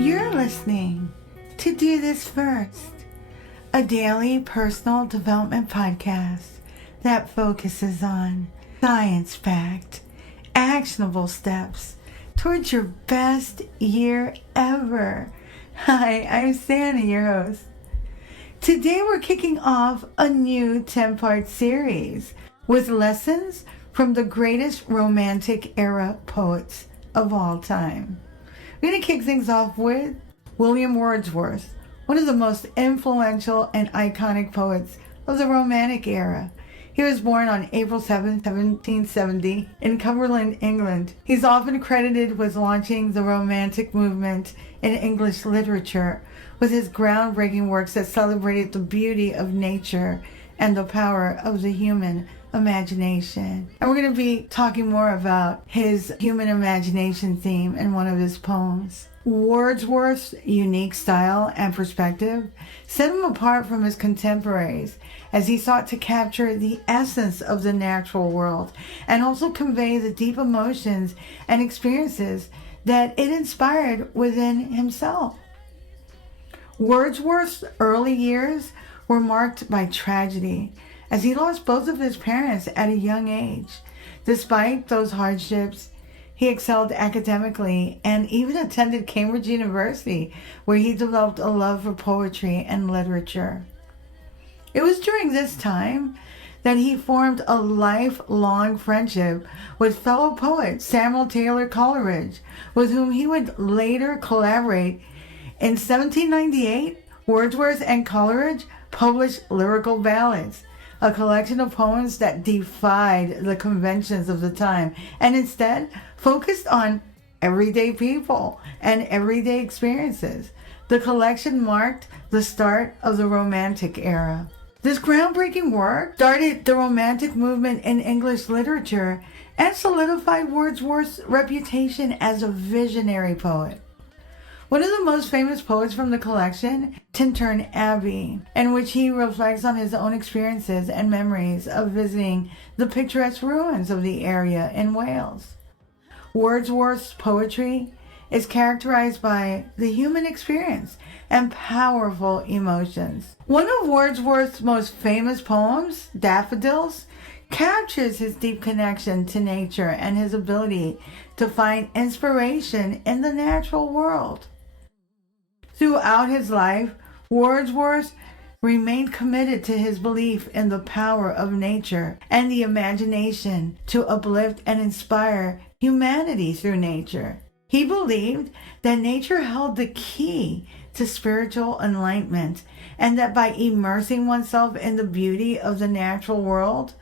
You're listening to Do This First, a daily personal development podcast that focuses on science-backed, actionable steps towards your best year ever. Hi, I'm Sandy, your host. Today we're kicking off a new 10-part series with lessons from the greatest Romantic era poets of all time. We're going to kick things off with William Wordsworth, one of the most influential and iconic poets of the Romantic era. He was born on April 7, 1770 in Cumberland, England. He's often credited with launching the Romantic movement in English literature with his groundbreaking works that celebrated the beauty of nature and the power of the human imagination. And we're going to be talking more about his human imagination theme in one of his poems. Wordsworth's unique style and perspective set him apart from his contemporaries as he sought to capture the essence of the natural world and also convey the deep emotions and experiences that it inspired within himself. Wordsworth's early years were marked by tragedy as he lost both of his parents at a young age. Despite those hardships, he excelled academically and even attended Cambridge University, where he developed a love for poetry and literature. It was during this time that he formed a lifelong friendship with fellow poet Samuel Taylor Coleridge, with whom he would later collaborate. In 1798, Wordsworth and Coleridge published Lyrical Ballads, a collection of poems that defied the conventions of the time and instead focused on everyday people and everyday experiences. The collection marked the start of the Romantic era. This groundbreaking work started the Romantic movement in English literature and solidified Wordsworth's reputation as a visionary poet. One of the most famous poets from the collection, Tintern Abbey, in which he reflects on his own experiences and memories of visiting the picturesque ruins of the area in Wales. Wordsworth's poetry is characterized by the human experience and powerful emotions. One of Wordsworth's most famous poems, Daffodils, captures his deep connection to nature and his ability to find inspiration in the natural world. Throughout his life, Wordsworth remained committed to his belief in the power of nature and the imagination to uplift and inspire humanity through nature. He believed that nature held the key to spiritual enlightenment and that by immersing oneself in the beauty of the natural world,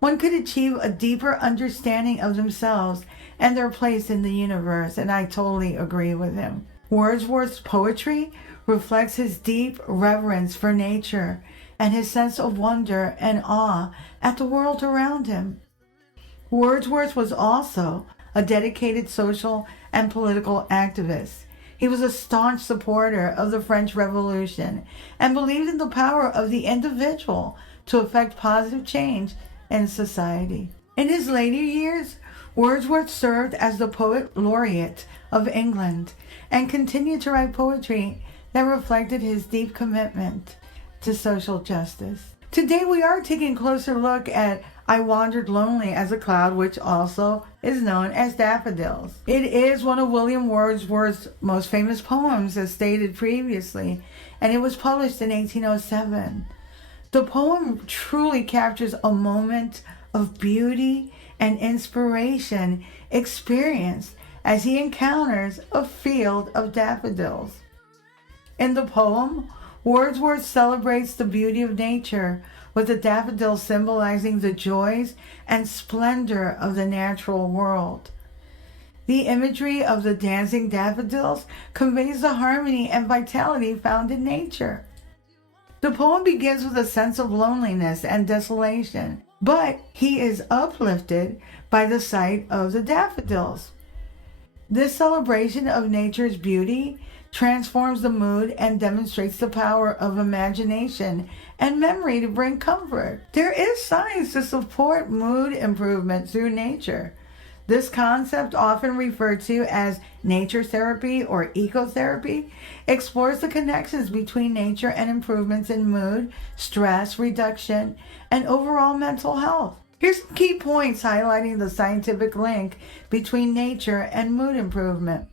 one could achieve a deeper understanding of themselves and their place in the universe, and I totally agree with him. Wordsworth's poetry reflects his deep reverence for nature and his sense of wonder and awe at the world around him. Wordsworth was also a dedicated social and political activist. He was a staunch supporter of the French Revolution and believed in the power of the individual to effect positive change in society. In his later years, Wordsworth served as the Poet Laureate of England and continued to write poetry that reflected his deep commitment to social justice. Today we are taking a closer look at I Wandered Lonely as a Cloud, which also is known as Daffodils. It is one of William Wordsworth's most famous poems, as stated previously, and it was published in 1807. The poem truly captures a moment of beauty and inspiration experienced as he encounters a field of daffodils. In the poem, Wordsworth celebrates the beauty of nature, with the daffodils symbolizing the joys and splendor of the natural world. The imagery of the dancing daffodils conveys the harmony and vitality found in nature. The poem begins with a sense of loneliness and desolation, but he is uplifted by the sight of the daffodils. This celebration of nature's beauty transforms the mood and demonstrates the power of imagination and memory to bring comfort. There is science to support mood improvement through nature. This concept, often referred to as nature therapy or ecotherapy, explores the connections between nature and improvements in mood, stress reduction, and overall mental health. Here's some key points highlighting the scientific link between nature and mood improvement.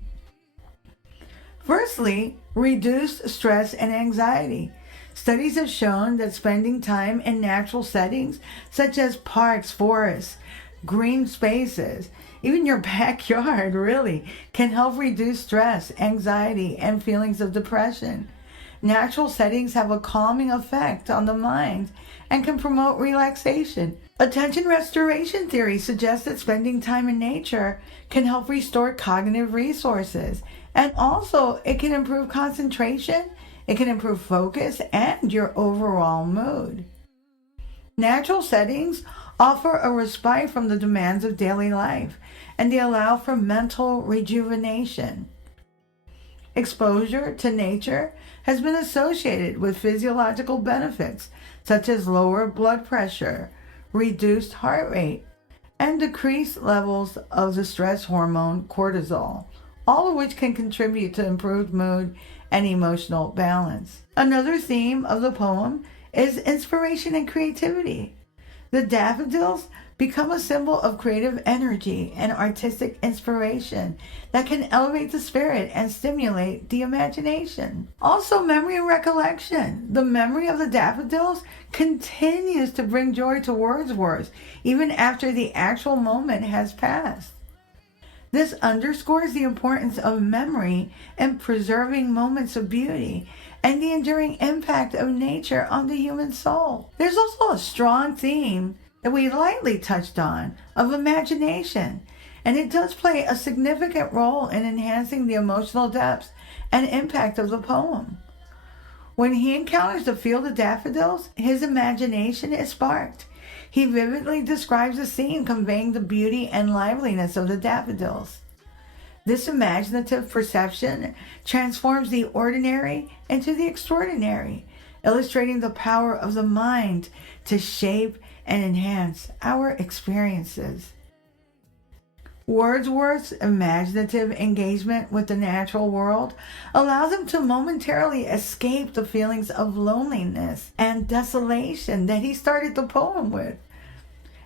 Firstly, reduced stress and anxiety. Studies have shown that spending time in natural settings such as parks, forests, green spaces, even your backyard really, can help reduce stress, anxiety, and feelings of depression. Natural settings have a calming effect on the mind and can promote relaxation. Attention restoration theory suggests that spending time in nature can help restore cognitive resources, and also it can improve concentration, it can improve focus, and your overall mood. Natural settings offer a respite from the demands of daily life, and they allow for mental rejuvenation. Exposure to nature has been associated with physiological benefits such as lower blood pressure, reduced heart rate, and decreased levels of the stress hormone cortisol, all of which can contribute to improved mood and emotional balance. Another theme of the poem is inspiration and creativity. The daffodils become a symbol of creative energy and artistic inspiration that can elevate the spirit and stimulate the imagination. Also, memory and recollection. The memory of the daffodils continues to bring joy to Wordsworth even after the actual moment has passed. This underscores the importance of memory in preserving moments of beauty and the enduring impact of nature on the human soul. There's also a strong theme that we lightly touched on of imagination, and it does play a significant role in enhancing the emotional depth and impact of the poem. When he encounters the field of daffodils, his imagination is sparked. He vividly describes the scene, conveying the beauty and liveliness of the daffodils. This imaginative perception transforms the ordinary into the extraordinary, illustrating the power of the mind to shape and enhance our experiences. Wordsworth's imaginative engagement with the natural world allows him to momentarily escape the feelings of loneliness and desolation that he started the poem with,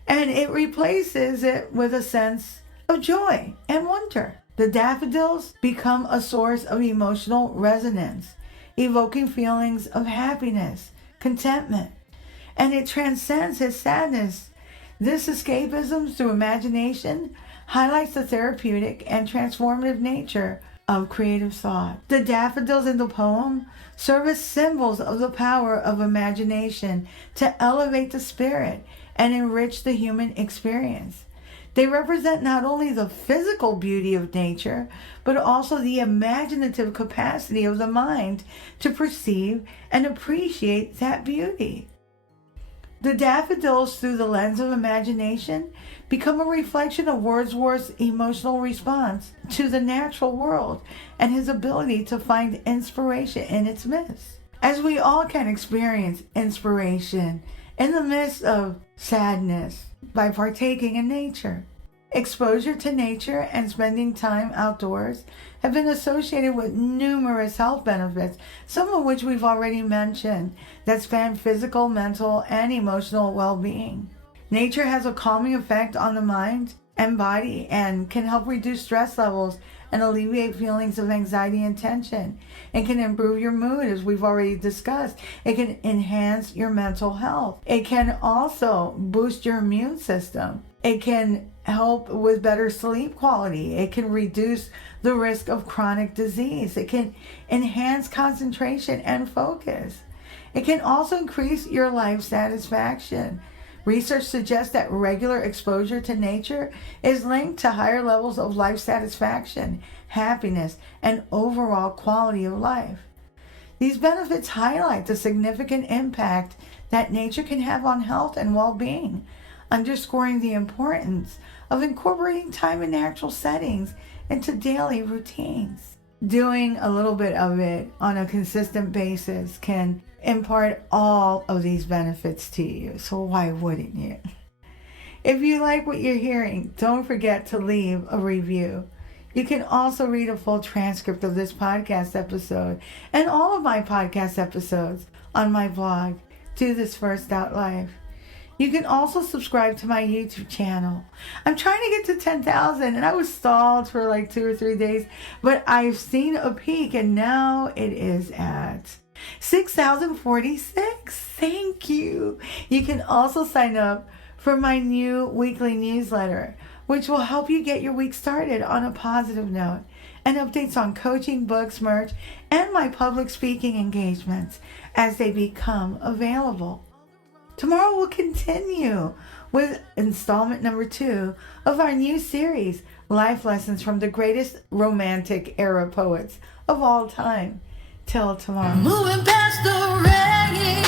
and it replaces it with a sense of joy and wonder. The daffodils become a source of emotional resonance, evoking feelings of happiness, contentment, and it transcends his sadness. This escapism through imagination highlights the therapeutic and transformative nature of creative thought. The daffodils in the poem serve as symbols of the power of imagination to elevate the spirit and enrich the human experience. They represent not only the physical beauty of nature, but also the imaginative capacity of the mind to perceive and appreciate that beauty. The daffodils, through the lens of imagination, become a reflection of Wordsworth's emotional response to the natural world and his ability to find inspiration in its midst. As we all can experience inspiration in the midst of sadness by partaking in nature. Exposure to nature and spending time outdoors have been associated with numerous health benefits, some of which we've already mentioned, that span physical, mental, and emotional well-being. Nature has a calming effect on the mind and body and can help reduce stress levels and alleviate feelings of anxiety and tension. It can improve your mood, as we've already discussed. It can enhance your mental health. It can also boost your immune system. It can help with better sleep quality. It can reduce the risk of chronic disease. It can enhance concentration and focus. It can also increase your life satisfaction. Research suggests that regular exposure to nature is linked to higher levels of life satisfaction, happiness, and overall quality of life. These benefits highlight the significant impact that nature can have on health and well-being, underscoring the importance of incorporating time in natural settings into daily routines. Doing a little bit of it on a consistent basis can impart all of these benefits to you, so why wouldn't you? If you like what you're hearing, don't forget to leave a review. You can also read a full transcript of this podcast episode and all of my podcast episodes on my blog, Do This First Out Life. You can also subscribe to my YouTube channel. I'm trying to get to 10,000 and I was stalled for like 2 or 3 days, but I've seen a peak and now it is at 6,046. Thank you. You can also sign up for my new weekly newsletter, which will help you get your week started on a positive note, and updates on coaching, books, merch, and my public speaking engagements as they become available. Tomorrow we'll continue with installment number 2 of our new series, Life Lessons from the Greatest Romantic Era Poets of All Time. Till tomorrow. Moving past the rain.